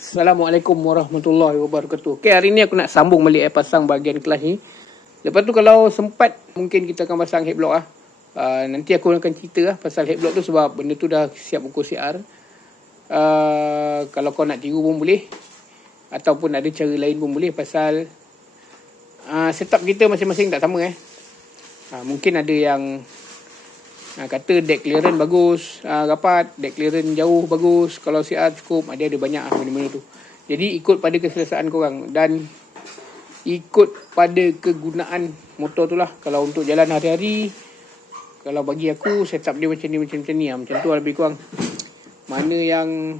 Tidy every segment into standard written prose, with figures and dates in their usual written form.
Assalamualaikum warahmatullahi wabarakatuh. Okay, hari ni aku nak sambung balik pasang bahagian kelas ni. Lepas tu kalau sempat, mungkin kita akan pasang head block lah. Nanti aku akan cerita lah pasal head block tu sebab benda tu dah siap ukur CR. Kalau kau nak tiru pun boleh. Ataupun ada cara lain pun boleh pasal setup kita masing-masing tak sama Mungkin ada yang kata deck clearance bagus, rapat, deck clearance jauh bagus, kalau CR cukup, ada banyak benda-benda tu. Jadi ikut pada keselesaan korang dan ikut pada kegunaan motor tu lah. Kalau untuk jalan hari-hari, kalau bagi aku setup dia macam ni. Macam tu lah lebih kurang. Mana yang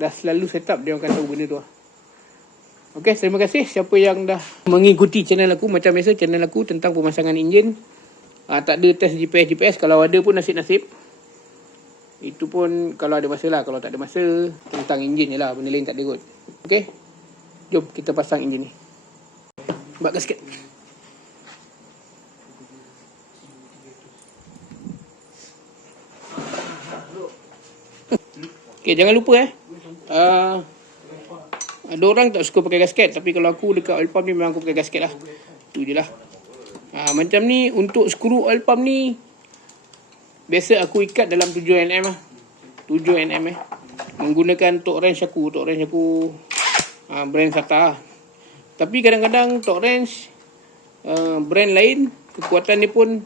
dah selalu setup, dia akan tahu benda tu lah. Okay, terima kasih siapa yang dah mengikuti channel aku. Macam biasa, channel aku tentang pemasangan enjin. Tak ada test GPS. Kalau ada pun nasib-nasib. Itu pun kalau ada masa lah. Kalau tak ada masa, tentang enjin je lah. Benda lain tak ada kot. Okay, jom kita pasang enjin ni. Buat gasket. Okay, jangan lupa ada orang tak suka pakai gasket. Tapi kalau aku dekat oil pump ni, memang aku pakai gasket lah. Itu je lah. Macam ni, untuk skru oil pump ni, biasa aku ikat dalam 7mm lah. 7mm menggunakan torque wrench aku. Torque wrench aku brand Sata lah. Tapi kadang-kadang torque wrench brand lain, kekuatan dia pun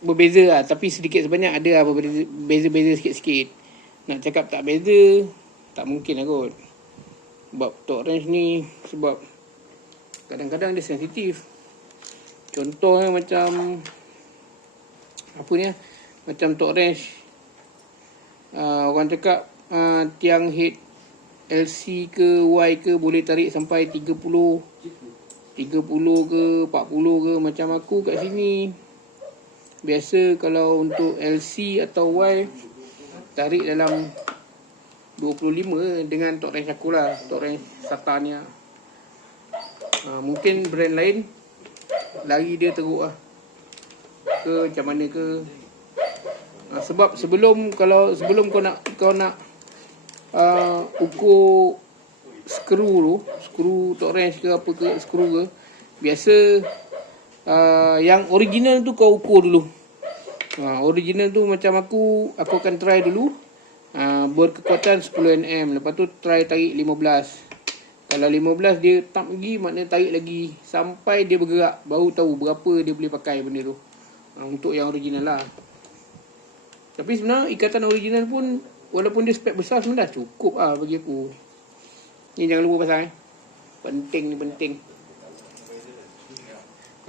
berbeza lah. Tapi sedikit sebanyak ada lah beza-beza sikit-sikit. Nak cakap tak beza, tak mungkin lah kot. Sebab torque wrench ni, sebab kadang-kadang dia sensitif. Contohnya macam apa ni macam torque wrench, orang cakap tiang head LC ke Y ke boleh tarik sampai 30 ke 40 ke. Macam aku kat sini, biasa kalau untuk LC atau Y tarik dalam 25 dengan torque wrench aku lah. Torque wrench Sata ni lah. Mungkin brand lain lari dia teruk lah ke macam mana ke. Sebab sebelum kau nak ukur skru torque wrench ke apa ke, skru ke, biasa yang original tu kau ukur dulu. Original tu macam aku akan try dulu berkekuatan 10Nm. Lepas tu try tarik 15. Kalau 15 dia tak lagi, maknanya tarik lagi sampai dia bergerak, baru tahu berapa dia boleh pakai benda tu. Untuk yang original lah. Tapi sebenarnya ikatan original pun, walaupun dia spek besar, sebenarnya dah cukup lah bagi aku. Ni jangan lupa pasang penting ni, penting.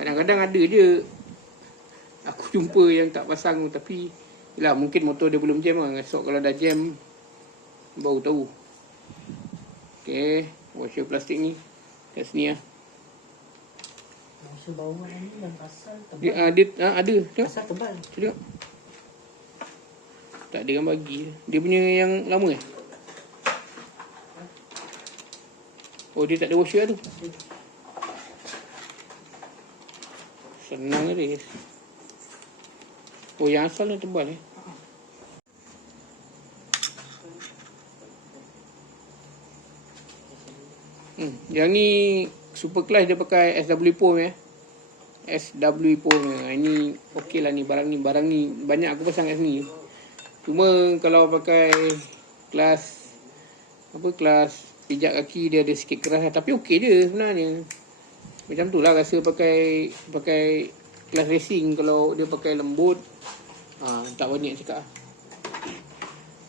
Kadang-kadang ada je aku jumpa yang tak pasang. Tapi yelah, mungkin motor dia belum jam lah. Esok kalau dah jam, baru tahu. Okay, washer plastik ni kat sini lah. Washer bawah ni yang pasal tebal. Dia ada tengok. Pasal tebal. Tengok. Tak ada yang bagi. Dia punya yang lama Oh, dia tak ada washer tu. Senang dia. Oh, yang asal ni tebal Yang ni super class, dia pakai SW foam SW foam Ini okey lah ni. Barang ni banyak aku pasang kat sini. Cuma kalau pakai kelas pijak kaki, dia ada sikit keras lah. Tapi okey je sebenarnya. Macam tu lah rasa pakai kelas racing. Kalau dia pakai lembut, tak banyak cakap.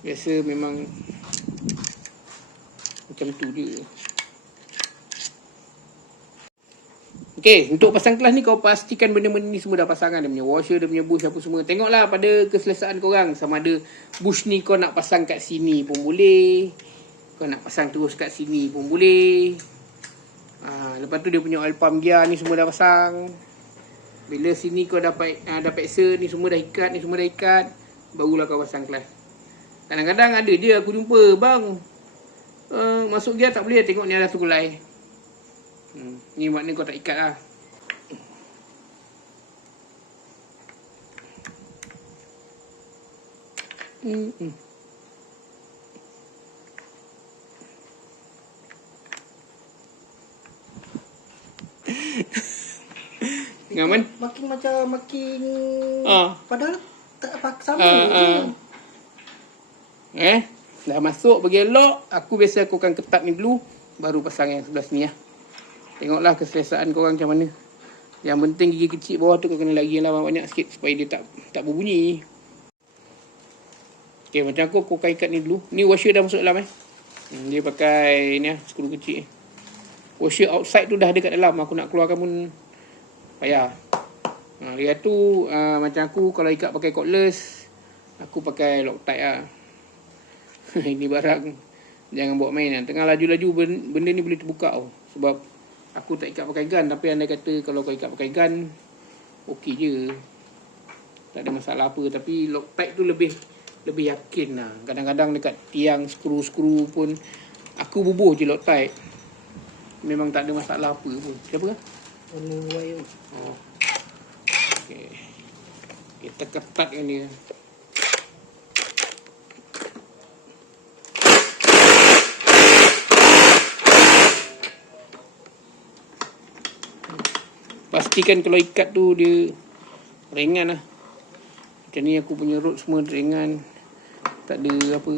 Biasa memang macam tu je. Okay, untuk pasang kelas ni kau pastikan benda-benda ni semua dah pasangan. Dia punya washer, dia punya bush, apa semua. Tengoklah pada keselesaan korang. Sama ada bush ni kau nak pasang kat sini pun boleh, kau nak pasang terus kat sini pun boleh. Lepas tu dia punya oil pump gear ni semua dah pasang. Bila sini kau dapat paxer ni semua dah ikat, barulah kau pasang kelas. Kadang-kadang ada je aku jumpa, bang, masuk gear tak boleh, tengok ni ada tergulai. Ni maknanya kau tak ikat lah. Ngaman? Makin macam makin padahal tak sama je. Dah masuk bagi lock. Aku biasa aku akan ketat ni dulu, baru pasang yang sebelah sini lah. Tengoklah keselesaan korang macam mana. Yang penting gigi kecil bawah tu kau kena lagi yang lama banyak sikit supaya dia tak berbunyi. Okay, macam aku akan ikat ni dulu. Ni washer dah masuk dalam dia pakai ni lah, skru kecil. Washer outside tu dah ada kat dalam. Aku nak keluarkan pun payah. Dia tu macam aku kalau ikat pakai cordless, aku pakai Loctite lah. Ini barang jangan buat main lah. Tengah laju-laju benda ni boleh terbuka tau. Sebab aku tak ikat pakai gun. Tapi andai kata kalau kau ikat pakai gun, okey je, tak ada masalah apa. Tapi Loctite tu lebih yakin lah. Kadang-kadang dekat tiang skru-skru pun aku bubuh je Loctite, memang tak ada masalah apa pun. Siapa kan? Warna wire. Okay. Kita ketatkan dia. Pastikan kalau ikat tu dia ringan lah. Macam ni aku punya rod semua ringan. Tak ada apa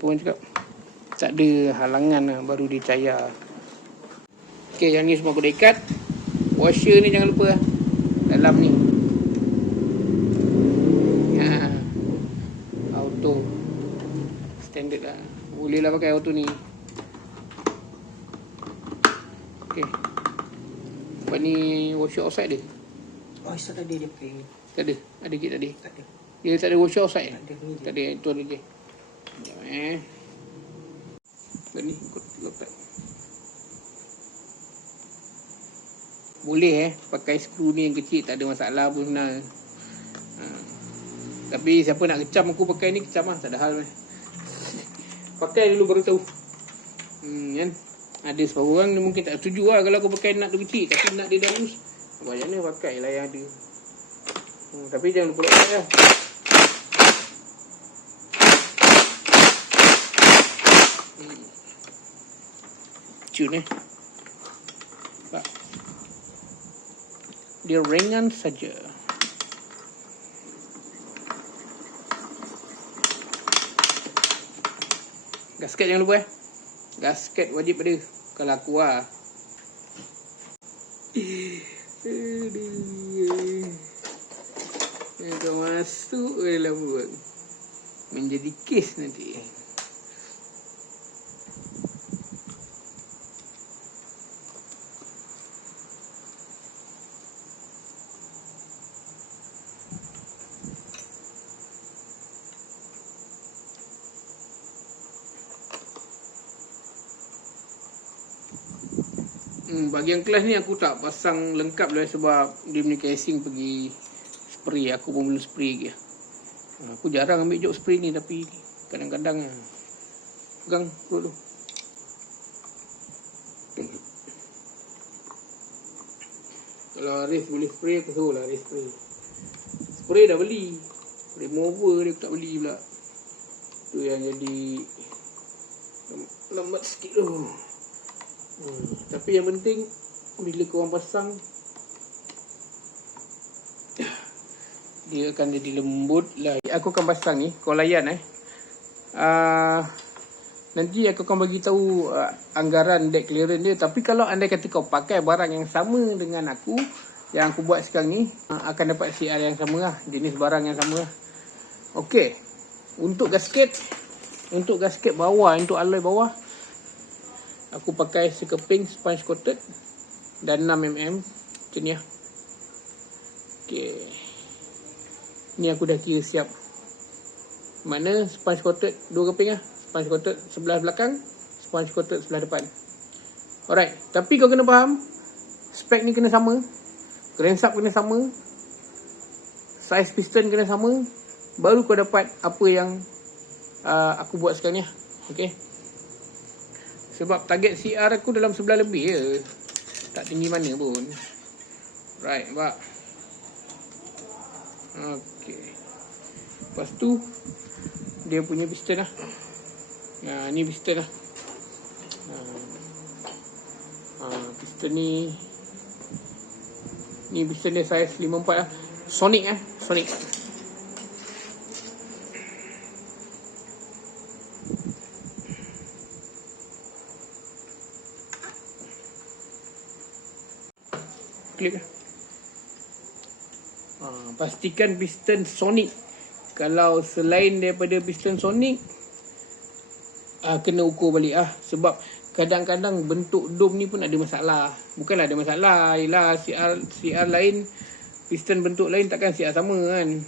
orang cakap, tak ada halangan lah, baru dia cair. Okay, yang ni semua aku dah ikat. Washer ni jangan lupa lah, dalam ni auto standard lah. Boleh lah pakai auto ni. Okay, lepas ni washer outside dia. Outside tadi dia pakai. Tak ada? Ada ke tak ada? Tak ada. Dia tak ada washer outside? Tak ada, ni tak ada, itu ada je. Sekejap lepas ni ikut letak. Boleh pakai skru ni yang kecil, tak ada masalah pun sebenarnya. Tapi siapa nak kecam aku pakai ni, kecam lah, tak ada hal. Pakai dulu baru tahu. Kan? Ada sebahagian orang ni mungkin tak setuju lah kalau aku pakai nut tu kecil. Tapi nut dia dah lus, macam mana pakai lah yang ada. Tapi jangan lupa letak lah. Cun Pak. Dia ringan saja. Gasket jangan lupa Gasket wajib ada. Kalau aku lah. Kau masuk dalam buat menjadi kes nanti. Bahagian kelas ni aku tak pasang lengkap lah sebab dia punya casing pergi spray. Aku pun belum spray lagi. Aku jarang ambil jok spray ni, tapi kadang-kadang pegang dulu. Kalau Aris boleh spray, aku suruh lah Aris spray. Spray dah beli, remover dia tak beli pula. Tu yang jadi lambat sikit tu. Tapi yang penting bila korang pasang, dia akan jadi lembut lah. Aku akan pasang ni, kau layan nanti aku akan bagi tahu anggaran deck clearance dia. Tapi kalau andai kata kau pakai barang yang sama dengan aku, yang aku buat sekarang ni, akan dapat CR yang sama lah, jenis barang yang sama lah. Okey, untuk gasket bawah, untuk alloy bawah, aku pakai sekeping sponge coated dan 6mm macam ni lah. Okay, ni aku dah kira siap. Mana sponge coated 2 keping lah. Sponge coated sebelah belakang, sponge coated sebelah depan. Alright, tapi kau kena faham, spek ni kena sama, crankshaft kena sama, size piston kena sama, baru kau dapat apa yang aku buat sekarang ni lah. Okay, sebab target CR aku dalam 11 lebih je, tak tinggi mana pun. Right, nampak? Okay, lepas tu dia punya piston lah. Ni piston lah. Piston ni piston dia saiz 54 lah. Sonic Sonic. Klip. Pastikan piston Sonic. Kalau selain daripada piston Sonic, kena ukur balik sebab kadang-kadang bentuk dom ni pun ada masalah. Bukanlah ada masalah, ialah CR lain, piston bentuk lain takkan CR sama kan.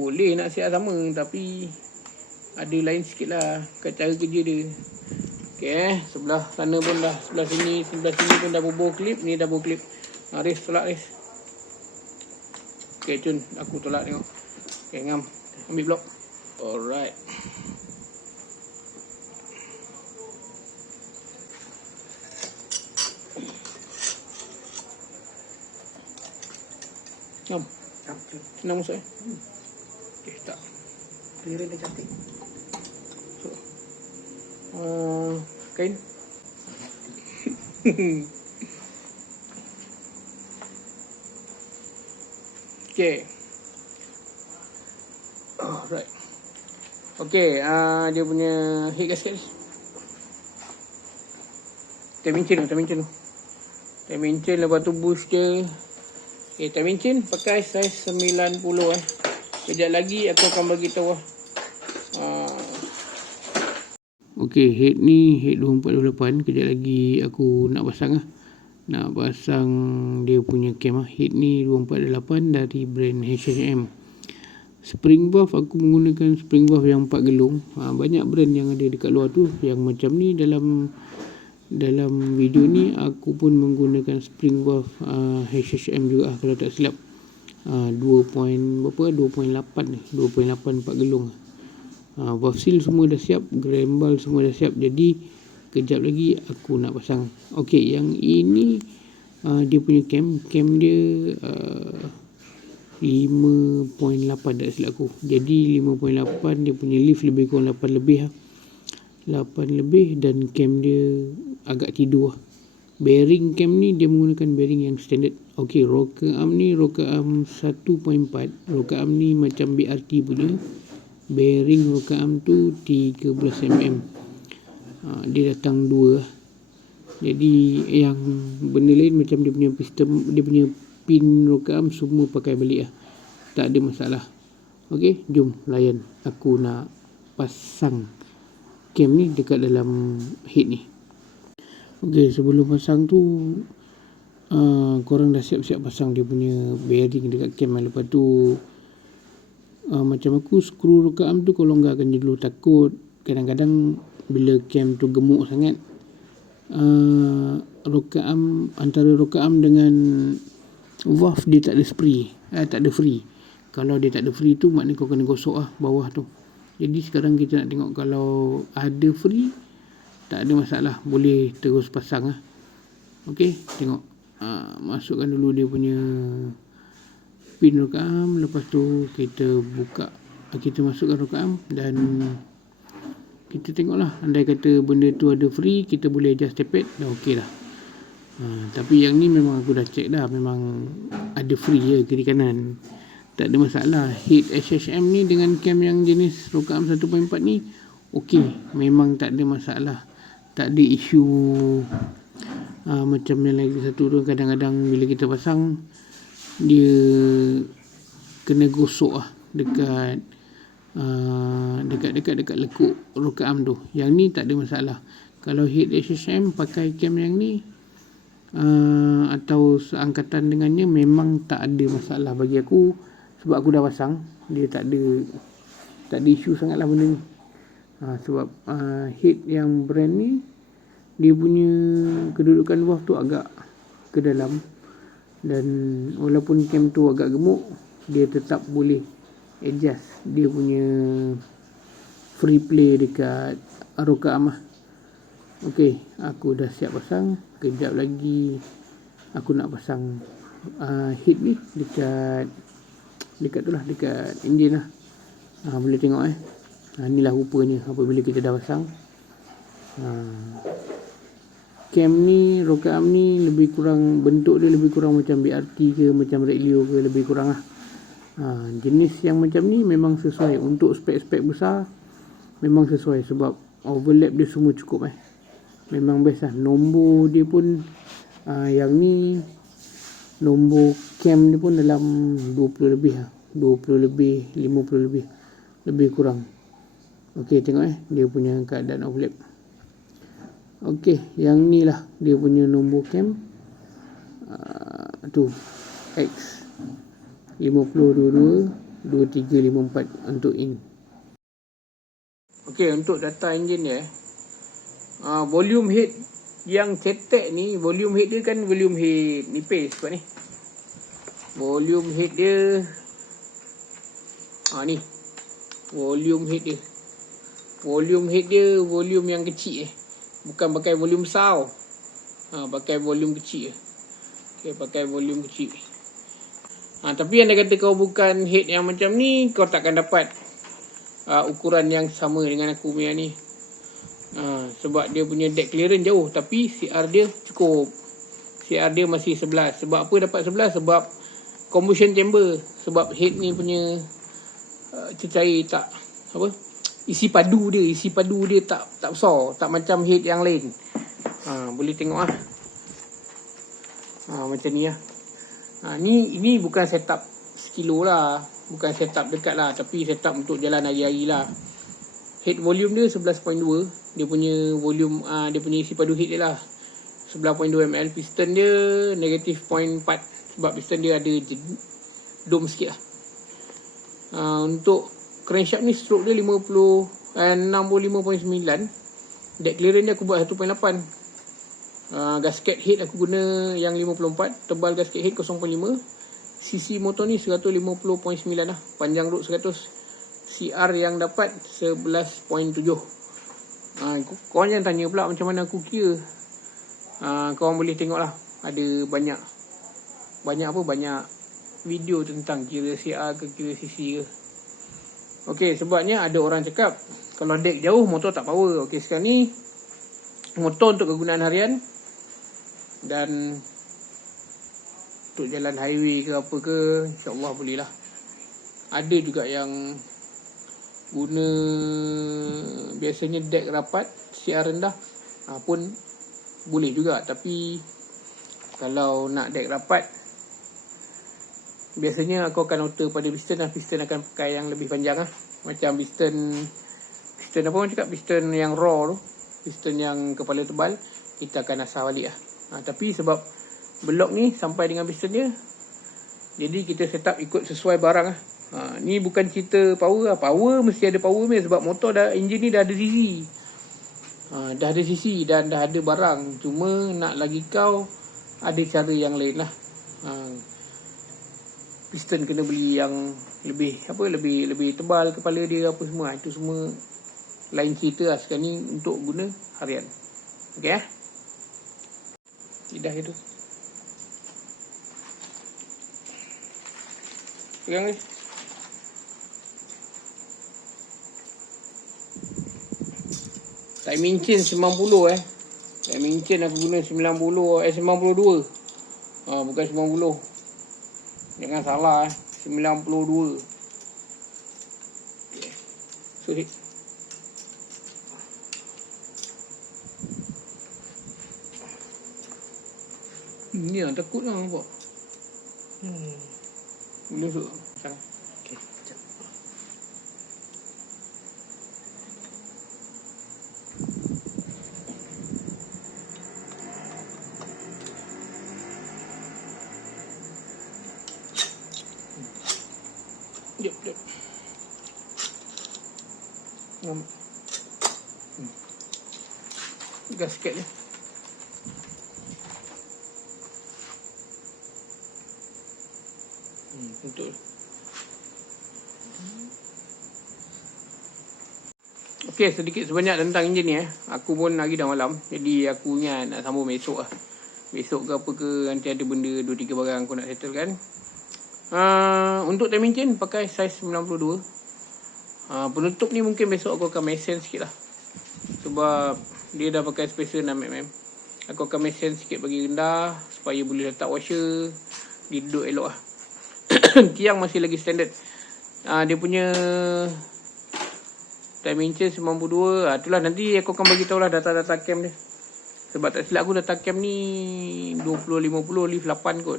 Boleh nak CR sama, tapi ada lain sikit lah kat cara kerja dia. Okay, sebelah sana pun dah, sebelah sini pun dah bubuh klip. Ni dah bubuh klip. Riz, tolak Riz. Okay Cun, aku tolak tengok. Okay Ngam, ambil blok. Alright. Ngam, senang masuk Okay, tak. Clearan dia cantik. So, kain. Okay. Alright. Okay, dia punya head gasket ni. Dimension tu. Dimension lepas tu bush dia. Okay, dimension pakai saiz 90 Kejap lagi aku akan bagi tahu Okay, head ni head 2428. Kejap lagi aku nak pasang Nak pasang dia punya cam Head ni 2428 dari brand H&M. Spring valve aku menggunakan spring valve yang 4 gelung. Banyak brand yang ada dekat luar tu yang macam ni. Dalam video ni aku pun menggunakan spring valve H&M juga kalau tak silap. 2.8 4 gelung. Valve seal semua dah siap, grambal semua dah siap. Jadi kejap lagi aku nak pasang. Okey, yang ini dia punya cam dia 5.8 tak silap aku. Jadi 5.8 dia punya lift lebih kurang 8 lebih dan cam dia agak tidur. Bearing cam ni dia menggunakan bearing yang standard. Okey, rocker arm ni rocker arm 1.4. Rocker arm ni macam BRT punya. Bearing rocker arm tu 13mm. Dia datang 2. Jadi yang benda lain macam dia punya piston, dia punya pin rocker arm semua pakai balik tak ada masalah. Okey, jom layan. Aku nak pasang cam ni dekat dalam head ni. Okey, sebelum pasang tu korang dah siap-siap pasang dia punya bearing dekat cam. Lepas tu macam aku skru rocker arm tu kau longgarkan dulu. Takut kadang-kadang bila cam tu gemuk sangat, rocker arm, antara rocker arm dengan valve dia tak ada spray, tak ada free. Kalau dia tak ada free tu maknanya kau kena gosok bawah tu. Jadi sekarang kita nak tengok kalau ada free, tak ada masalah, boleh terus pasang Okey, tengok. Masukkan dulu dia punya pin rocker arm. Lepas tu kita buka, kita masukkan rocker arm dan kita tengoklah. Andai kata benda tu ada free, kita boleh adjust tepet, dah okey dah. Tapi yang ni memang aku dah check dah, memang ada free je kiri kanan, tak ada masalah. Head H&M ni dengan cam yang jenis rocker arm 1.4 ni okey, memang tak ada masalah, tak ada isu. Macam yang lagi satu tu, kadang-kadang bila kita pasang dia kena gosok dekat lekuk rocker arm tu. Yang ni tak ada masalah. Kalau head H&M pakai cam yang ni atau seangkatan dengannya, memang tak ada masalah bagi aku. Sebab aku dah pasang, dia tak ada isu sangat lah benda ni. Sebab head yang brand ni, dia punya kedudukan valve tu agak ke dalam, dan walaupun cam tu agak gemuk, dia tetap boleh adjust dia punya free play dekat rocker arm Okey, aku dah siap pasang. Kejap lagi aku nak pasang head ni dekat tu lah, dekat enjin boleh tengok inilah rupanya apabila kita dah pasang. cam ni, rocket arm ni lebih kurang, bentuk dia lebih kurang macam BRT ke, macam Redlio ke, lebih kurang lah. Jenis yang macam ni memang sesuai untuk spek-spek besar, memang sesuai sebab overlap dia semua cukup memang best lah. Nombor dia pun yang ni nombor cam dia pun dalam 20 lebih lah, 20 lebih, 50 lebih, lebih kurang. Okey, tengok dia punya keadaan overlap. Okey, yang ni lah dia punya nombor cam. Tu X 5022 2354 untuk in. Okey, untuk data engine dia volume head yang cetek ni, volume head dia kan volume head nipis sebab ni. Volume head dia ni. Volume head dia. Volume head dia volume yang kecil bukan pakai volume besar. Pakai volume kecil. Okey, pakai volume kecil. Tapi anda kata kau bukan head yang macam ni, kau takkan dapat ukuran yang sama dengan aku punya ni. Sebab dia punya deck clearance jauh, tapi CR dia cukup. CR dia masih 11. Sebab apa dapat 11? Sebab combustion chamber. Sebab head ni punya cecair tak isi padu dia tak besar, tak macam head yang lain. Boleh tengok macam ni lah. Ini bukan setup sekilo lah, bukan setup dekat lah, tapi setup untuk jalan hari-hari lah. Head volume dia 11.2. Dia punya volume, dia punya isi padu head dia lah 11.2 ml. Piston dia negatif 0.4. Sebab piston dia ada dome sikit lah. Untuk crankshaft ni stroke dia 65.9. Deck clearance dia aku buat 1.8. Gasket head aku guna yang 54. Tebal gasket head 0.5. Cc motor ni 150.9 lah. Panjang road 100. CR yang dapat 11.7. Korang jangan tanya pula macam mana aku kira. Korang boleh tengok lah. Ada banyak video tentang kira CR ke kira CC ke. Okey, sebabnya ada orang cakap kalau deck jauh motor tak power. Okey, sekarang ni motor untuk kegunaan harian dan untuk jalan highway ke apa ke, insyaAllah boleh lah. Ada juga yang guna biasanya deck rapat, CR rendah pun boleh juga. Tapi kalau nak deck rapat, biasanya aku akan alter pada piston lah. Piston akan pakai yang lebih panjang lah. Macam piston apa orang cakap, piston yang raw tu, piston yang kepala tebal, kita akan asah balik lah. Tapi sebab blok ni sampai dengan piston dia, jadi kita set up ikut sesuai barang lah. Ni bukan cerita power lah. Power mesti ada power ni, sebab motor dah, enjin ni dah ada CC. Dah ada CC dan dah ada barang. Cuma nak lagi kau ada cara yang lain lah. Piston kena beli yang lebih tebal kepala dia apa semua. Itu semua lain cerita lah. Sekarang ni untuk guna harian. Okey Dah itu. Pegang ni. Timing chain 90 Timing chain aku guna 92. Bukan 90. Jangan salah 92. Sorry. Ni lah takut lah nampak. Boleh masuk. Okay, sekejap. Jap. Gasket ni. Betul. Okey, sedikit sebanyak tentang enjin ni Aku pun lagi dah malam. Jadi aku ingat nak sambung besok lah. Besok ke apa ke, nanti ada benda 2-3 barang aku nak settle kan. Untuk timing chain pakai saiz 92. Penutup ni mungkin besok aku akan mesin sikit lah. Sebab dia dah pakai spacer 6mm. Aku akan mesin sikit bagi rendah supaya boleh letak washer. Dia duduk elok lah. Tiang masih lagi standard. Dia punya timing chain 92. Itulah nanti aku akan bagi tahu lah data-data cam dia. Sebab tak silap aku data cam ni 20-50 lift 8 kot.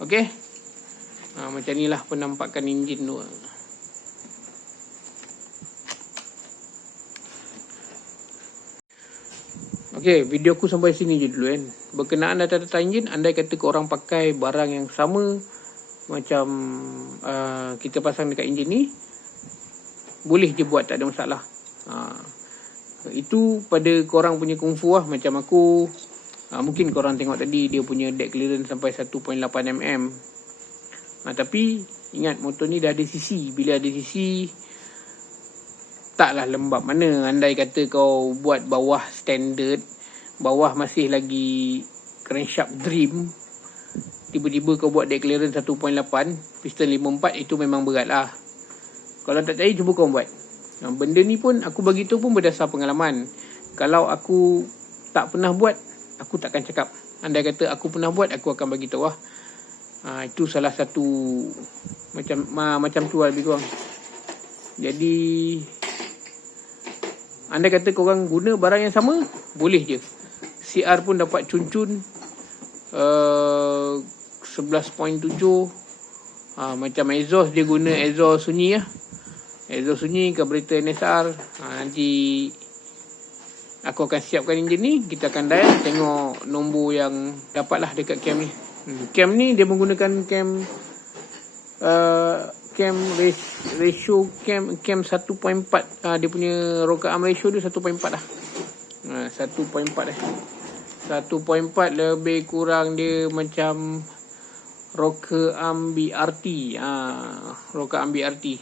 Okay. Macam ni lah penampakan enjin tu. Okay, video aku sampai sini je dulu kan. Berkenaan data-data enjin, andai kata korang pakai barang yang sama macam kita pasang dekat enjin ni, boleh je buat, tak ada masalah. Itu pada korang punya kungfu lah. Macam aku, mungkin korang tengok tadi dia punya deck clearance sampai 1.8 mm. Tapi ingat, motor ni dah ada sisi. Bila ada sisi, taklah lembab mana. Andai kata kau buat bawah standard, bawah masih lagi crankshaft dream, tiba-tiba kau buat deck clearance 1.8, piston 54, itu memang berat lah. Kalau tak percaya, cuba kau buat. Benda ni pun aku bagi tu pun berdasar pengalaman. Kalau aku tak pernah buat, aku takkan cakap. Andai kata aku pernah buat, aku akan bagi tahu lah. Itu salah satu macam tu lah lebih kurang. Jadi andai kata korang guna barang yang sama, boleh je. CR pun dapat cun-cun 11.7. Macam exhaust, dia guna exhaust sunyi lah. Exhaust sunyi, carburetor NSR. Nanti aku akan siapkan enjin ni. Kita akan dial, tengok nombor yang dapat lah dekat cam ni. Cam ni dia menggunakan cam ratio cam 1.4. Dia punya rocker arm ratio dia 1.4 lah. 1.4 lah. 1.4 lebih kurang dia macam rocker arm BRT. Rocker arm BRT.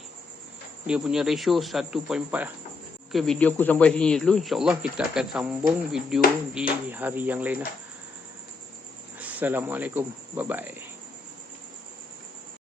Dia punya ratio 1.4 lah. Okay, video aku sampai sini dulu. InsyaAllah kita akan sambung video di hari yang lain lah. Assalamualaikum. Bye-bye.